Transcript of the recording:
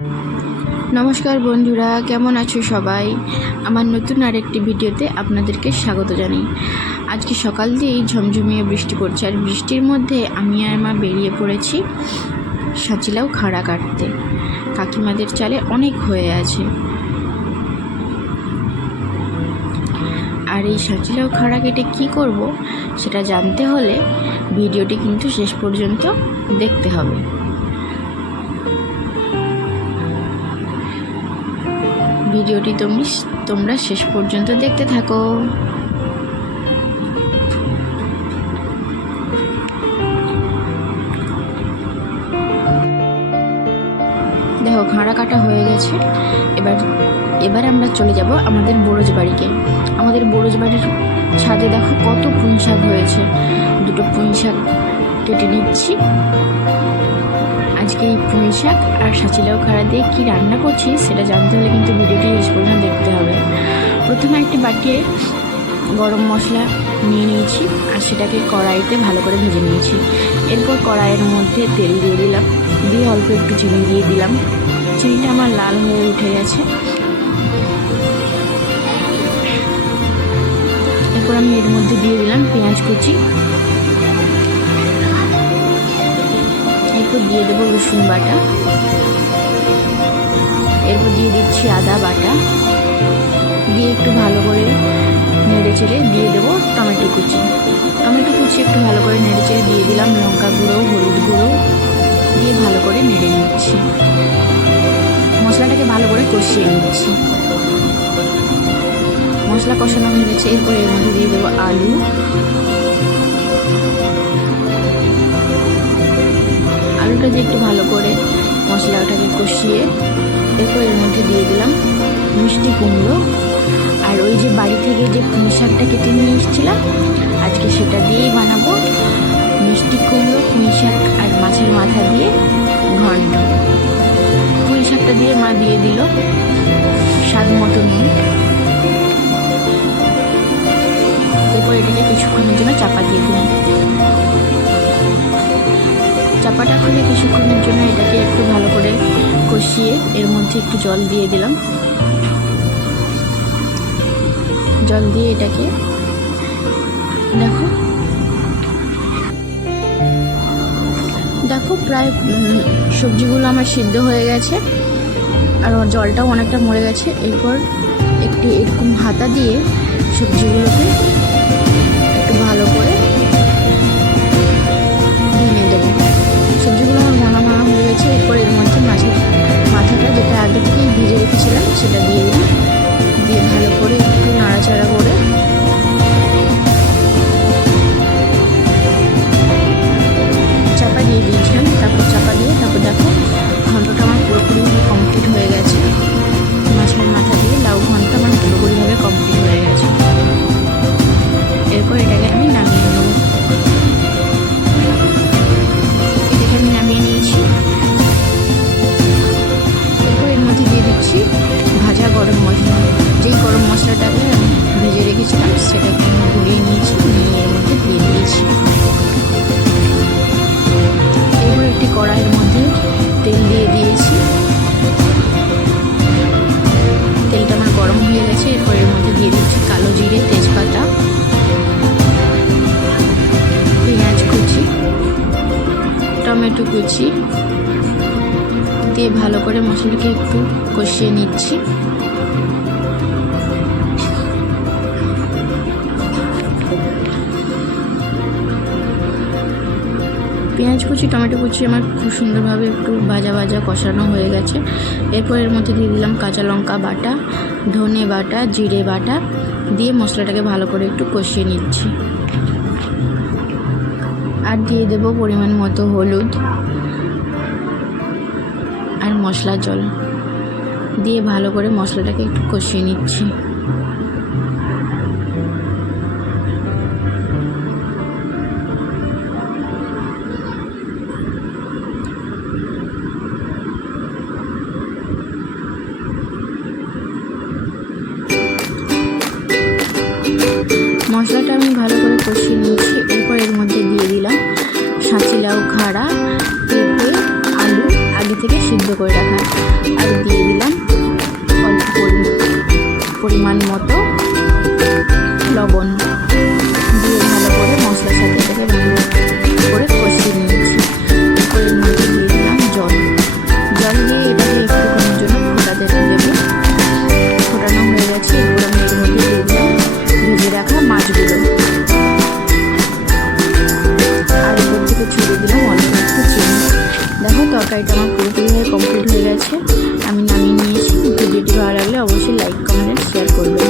নমস্কার বন্ধুরা, কেমন আছো সবাই? আমার নতুন আরেকটি ভিডিওতে আপনাদেরকে স্বাগত জানাই। আজকে সকাল দিয়েই ঝমঝমিয়ে বৃষ্টি পড়ছে, আর বৃষ্টির মধ্যে আমি আর মা বেরিয়ে পড়েছি সাঁচিলাও খাড়া কাটতে। কাকিমাদের চালে অনেক হয়ে আছে, আর এই সাঁচিলাও খাড়া কেটে কী করব সেটা জানতে হলে ভিডিওটি কিন্তু শেষ পর্যন্ত দেখতে হবে। ভিডিওটি তোমরা শেষ পর্যন্ত দেখতে থাকো। দেখো, খাঁড়া কাটা হয়ে গেছে। এবার আমরা চলে যাব আমাদের বরজ বাড়িকে। আমাদের বরজ বাড়ির ছাদে দেখো কত পুঁই শাক হয়েছে। দুটো পুঁই শাক কেটে নিচ্ছি। আজকে এই পুঁই শাক আর সাঁচিলাও খাড়া দিয়ে কী রান্না করছি সেটা জানতে হলে কিন্তু ভিডিওটি শেষ পর্যন্ত দেখতে হবে। প্রথমে একটি বাটিয়ে গরম মশলা নিয়ে নিয়েছি, আর সেটাকে কড়াইতে ভালো করে ভেজে নিয়েছি। এরপর কড়াইয়ের মধ্যে তেল দিয়ে দিলাম, দিয়ে অল্প একটু চিনি দিয়ে দিলাম। চিনিটা আমার লাল হয়ে উঠে গেছে। এরপর আমি এর মধ্যে দিয়ে দিলাম পেঁয়াজ কুচি, এরপর দিয়ে দেবো রসুন বাটা, এরপর দিয়ে দিচ্ছি আদা বাটা, দিয়ে একটু ভালো করে নেড়ে চেড়ে দিয়ে দেবো টমেটো কুচি। একটু ভালো করে নেড়ে চেড়ে দিয়ে দিলাম লঙ্কা গুঁড়ো, হলুদ গুঁড়ো, দিয়ে ভালো করে নেড়ে নিচ্ছি। মশলাটাকে ভালো করে কষিয়ে নিচ্ছি। মশলা কষানো হয়ে গেছে। এরপর এর মধ্যে দিয়ে দেবো আলু, আলুটা দিয়ে একটু ভালো করে মশলাটাকে কষিয়ে এরপর এর মধ্যে দিয়ে দিলাম মিষ্টি কুমড়ো, আর ওই যে বাড়ি থেকে যে পুঁই শাকটা কেটে নিয়ে এসেছিলাম আজকে সেটা দিয়েই বানাবো মিষ্টি কুমড়ো, পুঁই শাক আর মাছের মাথা দিয়ে ঘন্ট। পুঁই শাকটা দিয়ে মা দিয়ে দিল স্বাদ মতো নুন। এরপর এটাকে কিছুক্ষণের জন্য চাপা দিয়ে দিলাম। চাপাটা খুলে কিছুক্ষণের জন্য এটাকে একটু ভালো করে কষিয়ে এর মধ্যে একটু জল দিয়ে দিলাম। জল দিয়ে এটাকে দেখো প্রায় সবজিগুলো আমার সিদ্ধ হয়ে গেছে, আর জলটাও অনেকটা মরে গেছে। এরপর একটি এরকম হাতা দিয়ে সবজিগুলোকে একটু ভালো করে ভেঙে দেবো। সবজিগুলো আমার ভাঙা হয়ে গেছে। এরপর এর মধ্যে মাছের মাথাটা, যেটা আগে থেকেই ভিজে রেখেছিলাম, সেটা দিয়ে দিলাম। দিয়ে ভালো করে একটু নাড়াচাড়া করে চাপা দিয়ে দিয়েছিলাম। তারপর দেখো ঘন্টটা আমার পুরোপুরিভাবে কমপ্লিট হয়ে গেছে। মাছের মাথা দিয়ে লাউ ঘন্ট আমার পুরোপুরিভাবে কমপ্লিট হয়ে গেছে। এরপর এটাকে আমি নামিয়ে নেব। এটাকে আমি নামিয়ে নিয়েছি। এরপর এর মধ্যে দিয়ে দিচ্ছি ভাজা গরম মশলা। যেই গরম মশলাটাকে আমি ভেজে রেখেছিলাম সেটাকে আমি গুলিয়ে নিয়েছি, নিয়ে এর মধ্যে দিয়ে দিয়েছি। এরপর একটি কড়াইয়ের মধ্যে তেল দিয়ে দিয়েছি। তেলটা আমার গরম হয়ে গেছে। এরপর এর মধ্যে দিয়ে দিচ্ছি কালো জিরে, তেজপাতা, পেঁয়াজ কুচি, টমেটো কুচি দিয়ে ভালো করে মশলাটাকে একটু কষিয়ে নিচ্ছি। পেঁয়াজ কুচি, টমেটো কুচি আমার খুব সুন্দরভাবে একটু ভাজা ভাজা কষানো হয়ে গেছে। এরপর এর মধ্যে দিয়ে দিলাম কাঁচা লঙ্কা বাটা, ধনে বাটা, জিরে বাটা, দিয়ে মশলাটাকে ভালো করে একটু কষিয়ে নিচ্ছি। আর দিয়ে দেবো পরিমাণ মতো হলুদ আর মশলার জল, দিয়ে ভালো করে মশলাটাকে একটু কষিয়ে নিচ্ছি। মশলাটা আমি ভালো করে কষিয়ে নিয়েছি। এরপর এর মধ্যে দিয়ে দিলাম সাঁচিলাও খাড়া, পেঁপে, আলু আগে থেকে সিদ্ধ করে রাখা। আর দিয়ে দিলাম অল্প পরিমাণ মতো লবণ, দিয়ে ভালো করে মশলার সাথে এটাকে ভালো করে কষিয়ে নিয়েছি। এর মধ্যে দিয়ে দিলাম জল দিয়ে এটাকে একটুখানির জন্য ফোটাতে দেবো। ফোটানো হয়ে গেছে। এরপর আমি এর মধ্যে দিয়ে দিলাম ভেজে রাখা মাছগুলো, আর উপর থেকে ছেড়ে দিলাম অল্প একটু চিনি। দেখো তরকারিটা আমার পুরোপুরিভাবে কমপ্লিট হয়ে গেছে, আমি নামিয়ে নিয়েছি। ভিডিওটি ভালো লাগলে অবশ্যই লাইক, কমেন্ট, শেয়ার করবেন।